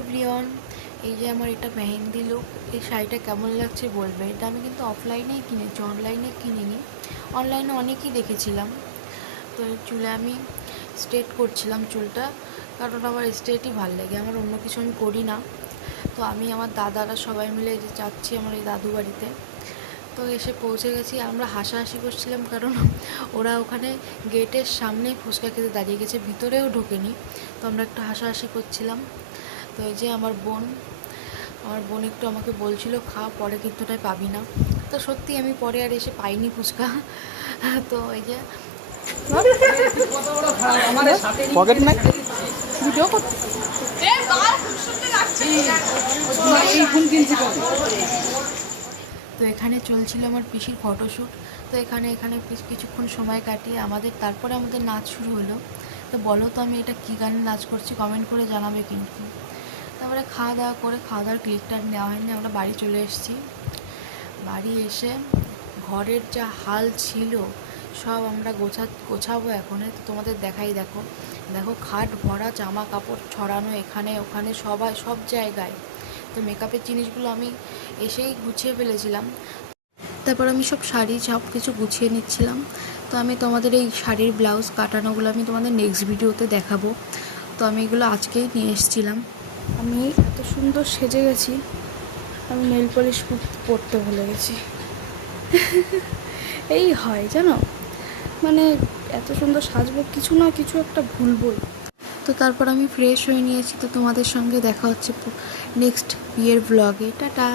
Everyone, এই যে আমার এটা মেহেন্দি লুক। এই শাড়িটা কেমন লাগছে বলবে। এটা আমি কিন্তু অফলাইনেই কিনেছি, অনলাইনে কিনিনি। অনলাইনে অনেকই দেখেছিলাম। তো চুলে আমি স্ট্রেট করছিলাম চুলটা, কারণ আমার স্ট্রেটই ভালো লাগে, আমার অন্য কিছু আমি করি না। তো আমি আমার দাদারা সবাই মিলে যে যাচ্ছি আমার এই দাদু বাড়িতে। তো এসে পৌঁছে গেছি। আমরা হাসাহাসি করছিলাম কারণ ওরা ওখানে গেটের সামনেই ফুচকা খেতে দাঁড়িয়ে গেছে, ভিতরেও ঢোকেনি। তো আমরা একটু হাসাহাসি করছিলাম। তো এই যে আমার বোন একটু আমাকে বলছিল খা, পরে কিন্তু ওটাই পাবি না। তো সত্যি আমি পরে আর এসে পাইনি ফুচকা। তো এই যে পকেট নাই ভিডিও করতে তো এখানে চলছিল আমার পিসির ফটোশ্যুট। তো এখানে কিছুক্ষণ সময় কাটিয়ে তারপরে আমাদের নাচ শুরু হলো। তো বলো তো আমি এটা কী গানে নাচ করছি, কমেন্ট করে জানাবে কিন্তু। তারপরে খাওয়া দাওয়ার ক্লিকটা নেওয়া হয়নি, আমরা বাড়ি চলে এসেছি। বাড়ি এসে ঘরের যা হাল ছিল সব আমরা গোছাবো এখন। তো তোমাদের দেখো খাট ভরা জামা কাপড় ছড়ানো এখানে ওখানে সব জায়গায়। তো মেকআপের জিনিসগুলো আমি এসেই গুছিয়ে ফেলেছিলাম। তারপর আমি সব কিছু গুছিয়ে নিচ্ছিলাম। তো আমি তোমাদের এই শাড়ির ব্লাউজ কাটানোগুলো আমি তোমাদের নেক্সট ভিডিওতে দেখাবো। তো আমি এগুলো আজকেই নিয়ে এসেছিলাম। আমি এত সুন্দর সেজে গেছি, আমি নেল পলিশ পরতে ভুলে গেছি। এই হয় জানো, মানে এত সুন্দর সাজবো, কিছু না কিছু একটা ভুলবই। তো তারপর আমি ফ্রেশ হয়ে নিয়েছি। তো তোমাদের সঙ্গে দেখা হচ্ছে নেক্সট বিয়ের ব্লগে। টাটা।